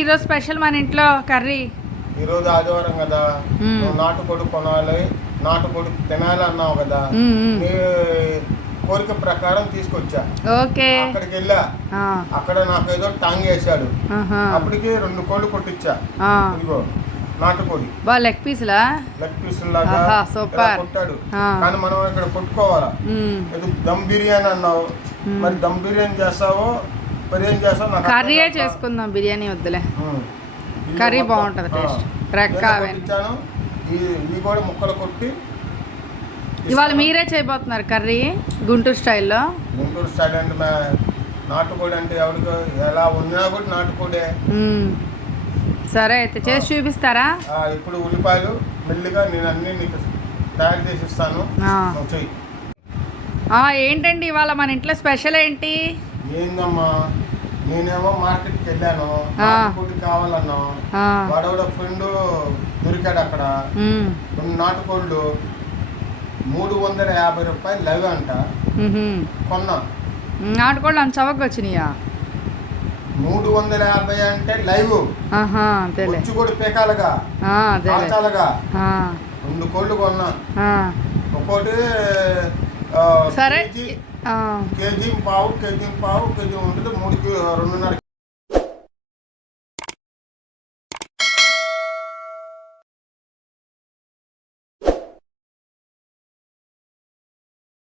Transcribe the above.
ఈరోజు స్పెషల్ మన ఇంట్లో కర్రీ? ఈరోజు ఆదివారం కదా. నువ్వు నాటుకోడి కొనాలి నాటుకోడి తినాలి అన్నావు కదా. కోరిక ప్రకారం తీసుకొచ్చా? ఓకే. అక్కడికి వెళ్ళా. అక్కడ నాకు ఏదో టాంగ్ వేసాడు. అప్పటికి రెండు కోళ్ళు కొట్టించా. ఇదిగో నాటుకోడి. బా లెగ్ పీసులా లెగ్ పీస్ లాగా సూపర్. కొట్టాడు. కానీ మనం ఇక్కడ కొట్టుకోవాలా? దమ్ బిర్యానీ అన్నావు. మరి దమ్ బిర్యానీ చేస్తావో మరి ఏం కర్రీయే కాక. చేసుకుందాం బిర్యానీ వద్దులే. కర్రీ బాగుంటది. టేస్ట్. రెక్క కూడా ముక్కలు కొట్టి ఇవాళ మీరే చేయబోతున్నారు కర్రీ గుంటూరు స్టైల్లో? గుంటూరు స్టైల్ అంటే నాటుకోడి అంటే ఎవరికి ఎలా ఉన్నా కూడా నాటుకోడే. సరే అయితే చేసి చూపిస్తారా? ఇప్పుడు ఉల్లిపాయలు మెల్లిగా నేను అన్ని నీకు తయారు చేసి ఇస్తాను. ఏంటండి ఇవాళ మన ఇంట్లో స్పెషల్ ఏంటి? ఏందమ్మా? నేనేమో మార్కెట్కి వెళ్ళాను. నాటుకోడి కావాలన్నావు ఆ, వాడవిడ ఫ్రెండ్ దొరికాడు అక్కడ. రెండు నాటుకోళ్ళు మూడు వందల యాభై రూపాయలు లవ్ అంట. కొన్నా. నాటుకోళ్ళు అంత చవక వచ్చినాయా? మూడు వందల యాభై అంటే లైవ్. వచ్చి కూడా పీకాలుగా. ఆ, రెండు కోళ్ళు కొన్నా. ఒక్కోటి సరే. కేజీ పావు కేజీ పావు కేజీ ఉంటుంది మూడు రెండున్నర